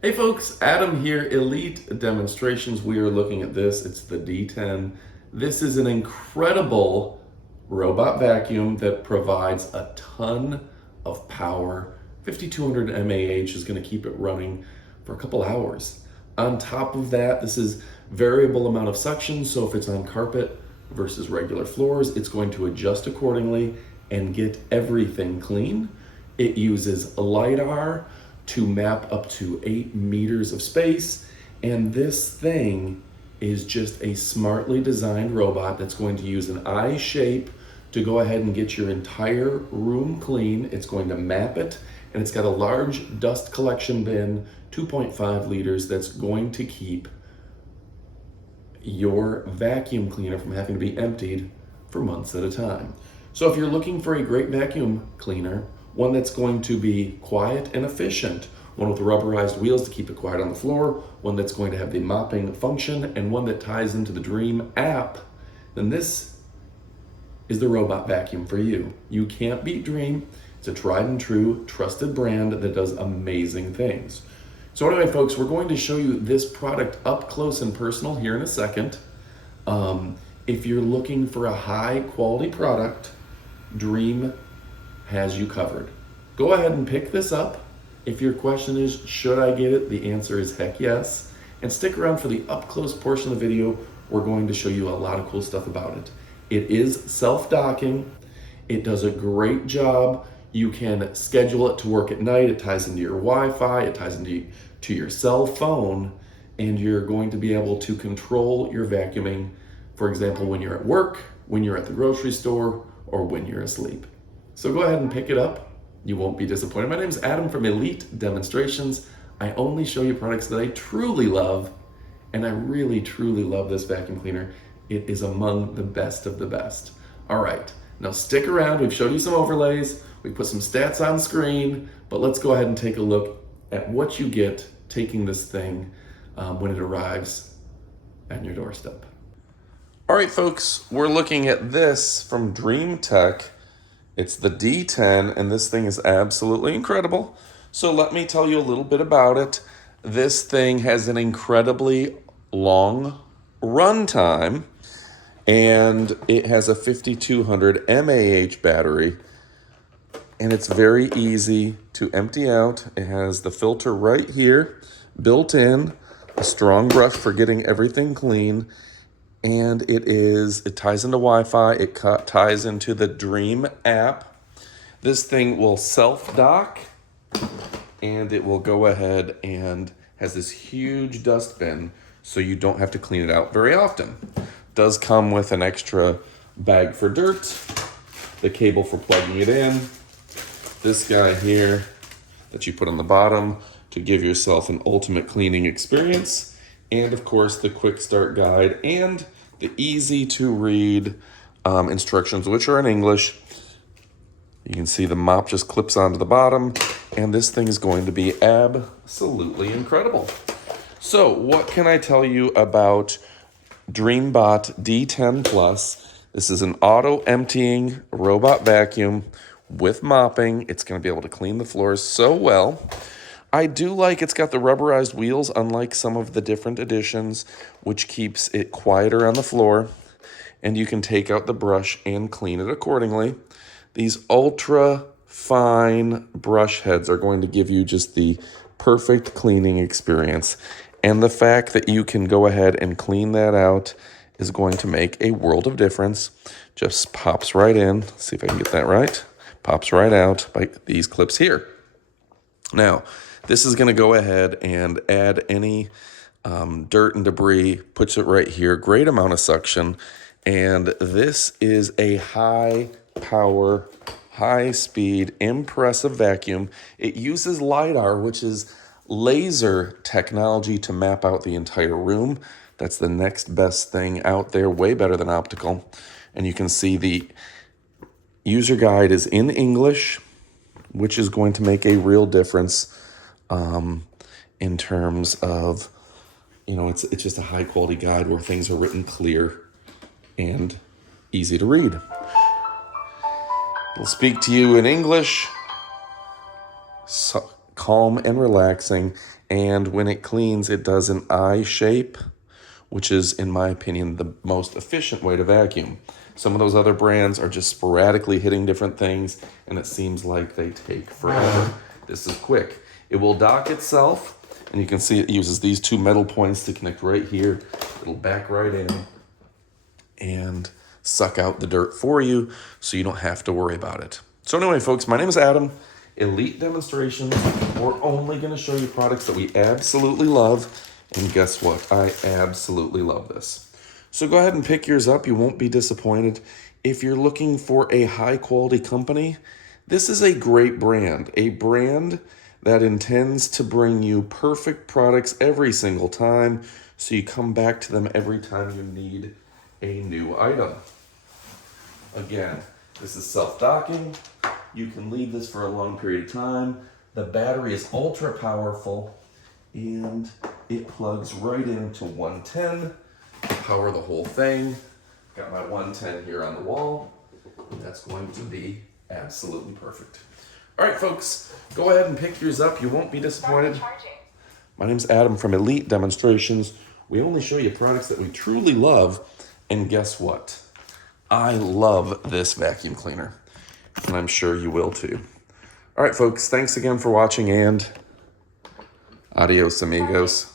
Hey folks, Adam here, Elite Demonstrations. We are looking at this. It's the D10. This is an incredible robot vacuum that provides a ton of power. 5200 mAh is going to keep it running for a couple hours. On top of that, this is variable amount of suction, so if it's on carpet versus regular floors, it's going to adjust accordingly and get everything clean. It uses LiDAR to map up to 8 meters of space, and this thing is just a smartly designed robot that's going to use an I shape to go ahead and get your entire room clean. It's going to map it, and it's got a large dust collection bin, 2.5 liters, that's going to keep your vacuum cleaner from having to be emptied for months at a time. So if you're looking for a great vacuum cleaner, one that's going to be quiet and efficient, one with rubberized wheels to keep it quiet on the floor, one that's going to have the mopping function, and one that ties into the Dream app, then this is the robot vacuum for you. You can't beat Dream. It's a tried and true, trusted brand that does amazing things. So anyway, folks, we're going to show you this product up close and personal here in a second. If you're looking for a high quality product, Dream has you covered. Go ahead and pick this up. If your question is, should I get it? The answer is heck yes. And stick around for the up close portion of the video. We're going to show you a lot of cool stuff about it. It is self-docking. It does a great job. You can schedule it to work at night. It ties into your Wi-Fi. It ties into your cell phone. And you're going to be able to control your vacuuming, for example, when you're at work, when you're at the grocery store, or when you're asleep. So go ahead and pick it up. You won't be disappointed. My name is Adam from Elite Demonstrations. I only show you products that I truly love, and I really, truly love this vacuum cleaner. It is among the best of the best. All right, now stick around. We've showed you some overlays. We put some stats on screen, but let's go ahead and take a look at what you get taking this thing when it arrives at your doorstep. All right, folks, we're looking at this from Dreametech. It's the D10, and this thing is absolutely incredible. So let me tell you a little bit about it. This thing has an incredibly long run time, and it has a 5200 mAh battery, and it's very easy to empty out. It has the filter right here, built in, a strong brush for getting everything clean, and it ties into Wi-Fi. It ties into the Dream app. This thing will self-dock, and it will go ahead and has this huge dust bin, so you don't have to clean it out very often. Does come with an extra bag for dirt, the cable for plugging it in, this guy here that you put on the bottom to give yourself an ultimate cleaning experience, and of course the quick start guide and the easy to read instructions, which are in English. You can see the mop just clips onto the bottom, and this thing is going to be absolutely incredible. So what can I tell you about DreamBot D10 Plus? This is an auto emptying robot vacuum with mopping. It's going to be able to clean the floors so well. I do like it's got the rubberized wheels, unlike some of the different editions, which keeps it quieter on the floor, and you can take out the brush and clean it accordingly. These ultra fine brush heads are going to give you just the perfect cleaning experience, and the fact that you can go ahead and clean that out is going to make a world of difference. Just pops right in. Let's see if I can get that right. Pops right out by these clips here. Now, this is going to go ahead and add any dirt and debris, puts it right here. Great amount of suction. And this is a high power, high speed, impressive vacuum. It uses LiDAR, which is laser technology, to map out the entire room. That's the next best thing out there, way better than optical. And you can see the user guide is in English, which is going to make a real difference in terms of, it's just a high quality guide where things are written clear and easy to read. It'll speak to you in English, calm and relaxing. And when it cleans, it does an I shape, which is, in my opinion, the most efficient way to vacuum. Some of those other brands are just sporadically hitting different things, and it seems like they take forever. This is quick. It will dock itself, and you can see it uses these two metal points to connect right here. It'll back right in and suck out the dirt for you, so you don't have to worry about it. So anyway, folks, my name is Adam. Elite Demonstrations. We're only going to show you products that we absolutely love. And guess what? I absolutely love this. So go ahead and pick yours up. You won't be disappointed. If you're looking for a high quality company, this is a great brand. A brand that intends to bring you perfect products every single time, so you come back to them every time you need a new item. Again, this is self-docking. You can leave this for a long period of time. The battery is ultra powerful, and it plugs right into 110 to power the whole thing. Got my 110 here on the wall. That's going to be absolutely perfect. All right, folks, go ahead and pick yours up. You won't be disappointed. My name's Adam from Elite Demonstrations. We only show you products that we truly love, and guess what? I love this vacuum cleaner, and I'm sure you will too. All right, folks, thanks again for watching, and adios, amigos.